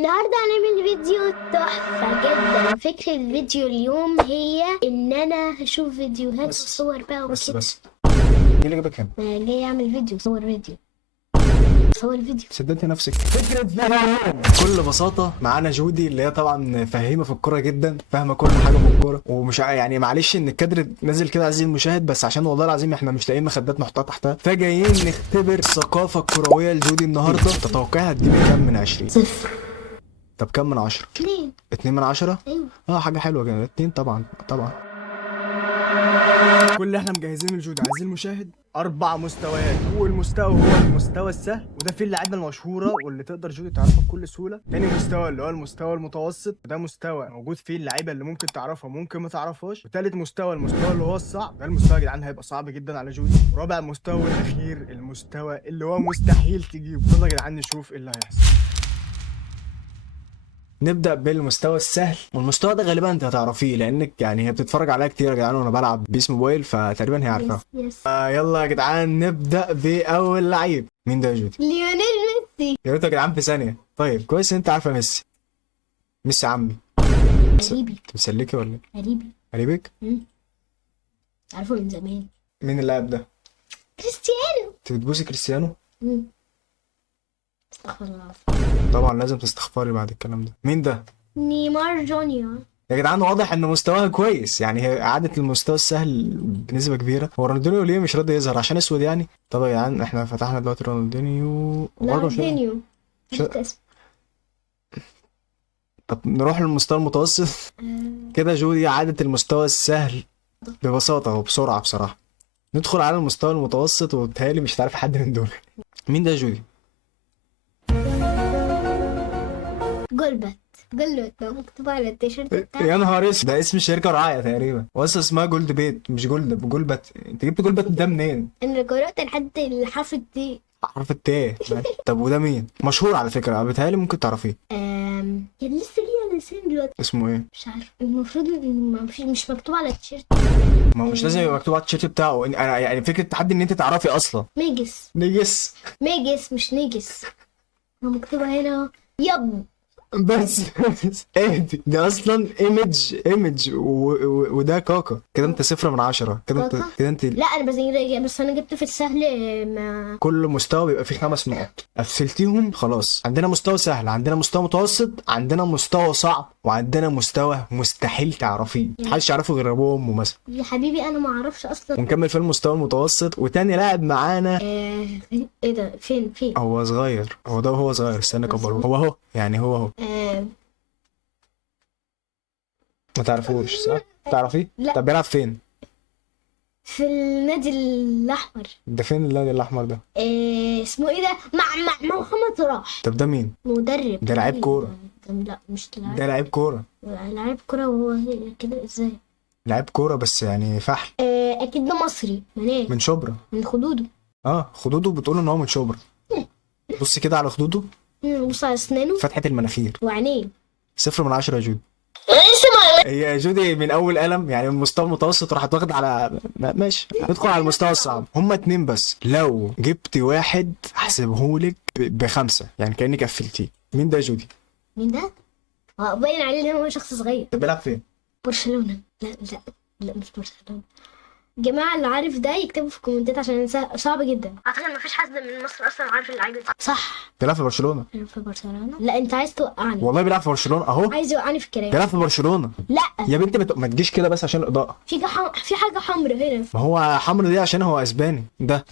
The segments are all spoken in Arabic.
النهارده هنعمل فيديو تحفة جدا. فكرة الفيديو اليوم هي ان انا هشوف فيديوهات وصور بقى بس وكده. ايه اللي جابك هنا؟ انا جاي اعمل فيديو، صور فيديو. صدقتي نفسك؟ فكرة فيديو بكل بساطة معانا جودي اللي هي طبعا فاهمة في الكورة جدا، فاهمة كل حاجة في الكورة، ومش يعني معلش ان الكادر نازل كده عزيزي المشاهد، بس عشان والله العظيم احنا مش لاقيين مخدات نحطها تحتها، فجايين نختبر الثقافة الكروية لجودي النهاردة. تتوقعي هتجيبي كام من 20؟ 0. طب كام من 10؟ 2. 2 من 10؟ ايوه. حاجة حلوة جدا. 2 طبعا. كل اللي احنا مجهزينه لجودي عايزين المشاهد 4 مستويات. اول مستوى هو المستوى السهل، وده فيه اللعيبه المشهوره واللي تقدر جودي تعرفها بكل سهوله. تاني مستوى اللي هو المستوى المتوسط، وده مستوى موجود فيه اللعيبه اللي ممكن تعرفها وممكن ما تعرفهاش. وتالت مستوى المستوى اللي هو الصعب، ده المستوى يا جدعان هيبقى صعب جدا على جودي. ورابع مستوى والاخير المستوى اللي هو مستحيل تجيبه. يلا يا جدعان نشوف ايه اللي هيحصل. نبدأ بالمستوى السهل، والمستوى ده غالبا انت هتعرفيه لانك يعني هي بتتفرج عليا كتير يا جدعان وانا بلعب بيس موبايل، فتقريبا هي عارفاه. يس. يلا يا جدعان نبدأ بأول لعيب. مين ده يا جودي؟ ليونيل ميسي. يا ريت يا جدعان في ثانية. طيب كويس ان انت عارفة ميسي. ميسي عمي. قريبي. انت بتسلكي ولا ايه؟ قريبي. قريبك؟ عارفه من زمان. مين اللاعب ده؟ كريستيانو. انت بتبوسي كريستيانو؟ استغفر الله. طبعا لازم تستغفري بعد الكلام ده. مين ده؟ نيمار جونيور. يا جدعان واضح ان مستواها كويس، يعني هي قعدت المستوى السهل بنسبه كبيره. هو رونالدينيو ليه مش راضي يظهر؟ عشان اسود يعني؟ طب يا جدعان احنا فتحنا دلوقتي رونالدينيو برضه مش راضي. رونالدينيو. طب نروح للمستوى المتوسط. كده جودي عادت المستوى السهل ببساطه وبسرعه بصراحه. ندخل على المستوى المتوسط وبالتالي مش هتعرف حد من دول. مين ده يا جودي؟ جولبت. مكتوب على التيشيرت بتاعي. يا نهار اسود، ده اسم شركه راعيه تقريبا، واصلا اسمها جولد بيت مش جولبت. انت جبت جولبت ده منين؟ انا قرأت لحد الحرف التي. حرف التاء. طب وده مين؟ مشهور على فكره، بيتهيألي ممكن تعرفيه. كان لسه ليه على لساني دلوقتي. اسمه ايه؟ مش عارف، المفروض مش مكتوب على التيشيرت. ما هو مش لازم يبقى مكتوب على التيشيرت بتاعه. انا يعني فكره التحدي ان انت تعرفي اصلا. ميجس. ميجس مش نيجس. هو مكتوبة هنا اهو. يب. بس ايه دي اصلا ايمج وده كاكا. كده انت 0 من 10. كده انت لا انا بس انا جبت في السهل. ما كل مستوى بيبقى فيه 5 نقط، قفلتيهم خلاص. عندنا مستوى سهل، عندنا مستوى متوسط، عندنا مستوى صعب، وعندنا مستوى مستحيل تعرفيه، محدش يعرفه غير ابوه وامه مثلا. يا حبيبي انا ما اعرفش اصلا. ونكمل في المستوى المتوسط. وتاني لاعب معانا ايه ده؟ فين هو صغير، هو ده وهو صغير. استنى كبره. هو اهو يعني هو اهو. ما تعرفوش صح؟ تعرفيه؟ لا. طب بيلعب فين؟ في النادي الاحمر. ده فين النادي الاحمر ده؟ اسمه ايه ده؟ مع محمد صلاح. طب ده مين؟ مدرب. ده لعيب كوره. لا مش لاعب. ده لعيب كوره. لعيب كوره وهو كده ازاي؟ لعيب كوره بس يعني فحل. اكيد ده مصري. منين؟ من شبرا. من خدوده. خدوده بتقول ان هو من شبرا. بص كده على خدوده. بص على اسنانه. فتحة المناخير. وعينيه. 0 من 10 يا جودي. هي جودي من اول قلم، يعني من المستوى المتوسط راحت واخد على ماشي. ندخل على المستوى الصعب. هما 2 بس، لو جبت واحد هحسبهولك ب5، يعني كأنك قفلتيه. مين ده يا جودي؟ مين ده؟ باين عليه ان هو شخص صغير. طب بيلعب فين؟ برشلونة. لا مش برشلونة. الجماعة اللي عارف ده يكتبوا في الكومنتات عشان صعب جدا. اعتقد مفيش حد من مصر اصلا عارف اللعيبة دي. صح. بيلعب في برشلونة. في برشلونة؟ لا انت عايز توقعني. والله بيلعب في برشلونة اهو. عايز يوقعني في الكلام. بيلعب في برشلونة. لا يا بنتي ما تجيش كده بس عشان الإضاءة. في حاجة حمرا هنا. ما هو حمرا دي عشان هو اسباني. ده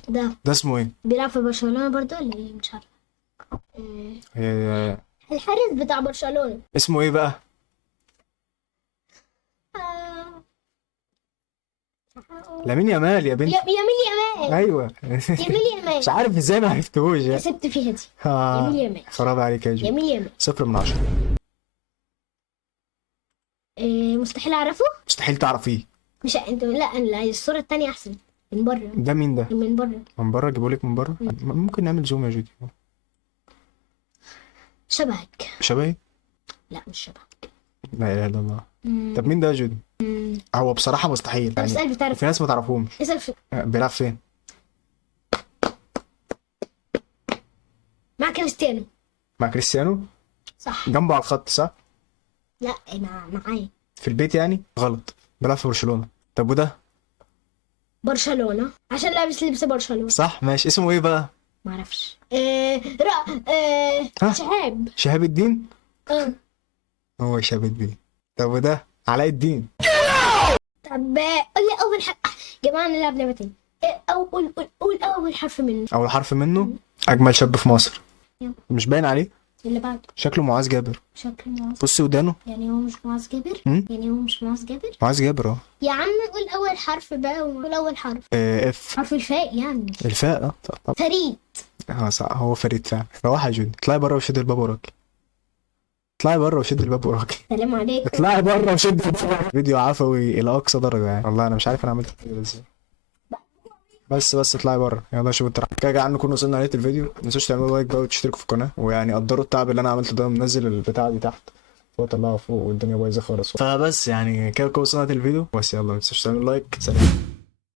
اسمه ايه؟ بيلعب في برشلونة برضه ولا ايه؟ مش عارف. الحارس بتاع برشلونة اسمه ايه بقى؟ لامين يامال يا بنتي. يميل يامال. ايوه. يميل يامال. مش عارف ازاي ما عرفتهوش يعني. كسبت فيها دي. يميل يامال. خراب عليك يا جودي. يميل يامال. 0 من 10. مستحيل اعرفه. مستحيل تعرفيه. مش انت. لا الصورة التانية احسن. من بره. ده مين ده؟ من بره. من بره اجيبهولك من بره. ممكن نعمل زوم يا جودي. شبهك. شبهي؟ لا مش شبهك. لا اله الا الله. طب مين ده يا جودي؟ هو بصراحة مستحيل طب اسأل بتعرف. في ناس ما تعرفهمش. اسأل بيلعب فين؟ مع كريستيانو. مع كريستيانو؟ صح. جنبه على الخط صح؟ لا معايا. في البيت يعني؟ غلط، بيلعب في برشلونة. طب وده؟ برشلونة عشان لابس لبس برشلونة. صح ماشي، اسمه ايه بقى؟ معرفش. ها؟ شهاب. شهاب الدين؟ اه. هو شهاب الدين. طب وده؟ علاء الدين. طب قول لي اول حرف. جماعة نلعب لعبتين. او قول اول حرف منه. اول حرف منه. اجمل شاب في مصر. يلا. مش باين عليه؟ اللي بعده. شكله معاذ جابر. شكله معاذ. بص ودانه. يعني هو مش معاذ جابر؟ هم؟ يعني هو مش معاذ جابر؟ معاذ جابر اه. يا عم قول اول حرف بقى، قول اول حرف. اف. حرف الفاء يعني. الفاء اه. طب فريد. اه صح، هو فريد فعلا. روح يا جودي، اطلعي بره وشد الباب وراكي. اطلعي بره وشد الباب وراكي. سلام عليكم. اطلعي بره وشد الباب وراكي. فيديو عفوي الى اقصى درجه يعني، والله انا مش عارف انا عملت كده ازاي. بس اطلعي بره يلا. شوف انت كده جعان، نكون وصلنا لنهايه الفيديو. ما تنسوش تعملوا لايك بقى وتشتركوا في القناه، ويعني قدروا التعب اللي انا عملته ده. منزل البتاعه دي تحت فوق، طلعها فوق والدنيا بايظه خالص. فبس يعني كده وصلنا لنهايه الفيديو. بس يلا ما تنسوش تعملوا لايك. سلام.